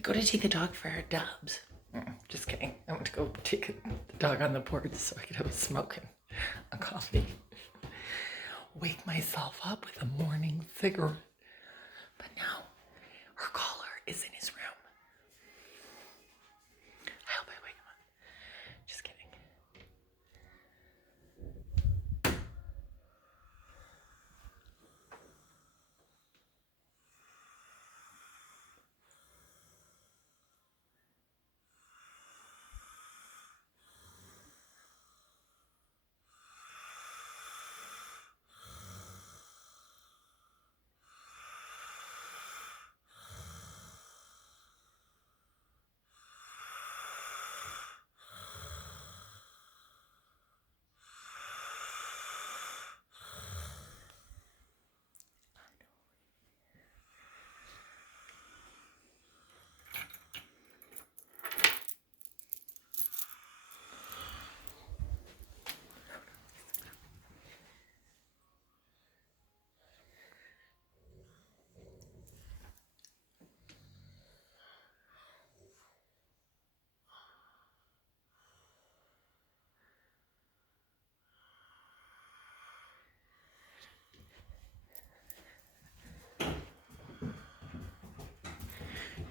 I go to take the dog for her dubs. Just kidding. I went to go take the dog on the porch so I could have a smoke and a coffee. Wake myself up with a morning cigarette. But now her collar is in his room. I hope I wake him up. Just kidding.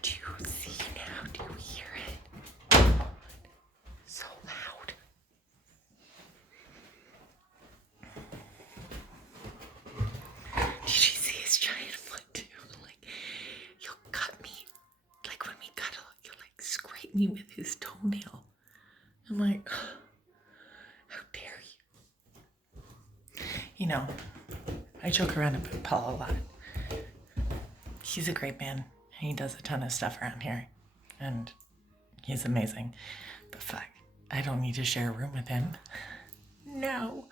Do you see now? Do you hear it? So loud. Did you see his giant foot too? Like, he'll cut me. Like when we cuddle, he'll like scrape me with his toenail. I'm like, how dare you? You know, I joke around about Paul a lot. He's a great man. He does a ton of stuff around here. And he's amazing. But fuck, I don't need to share a room with him. No.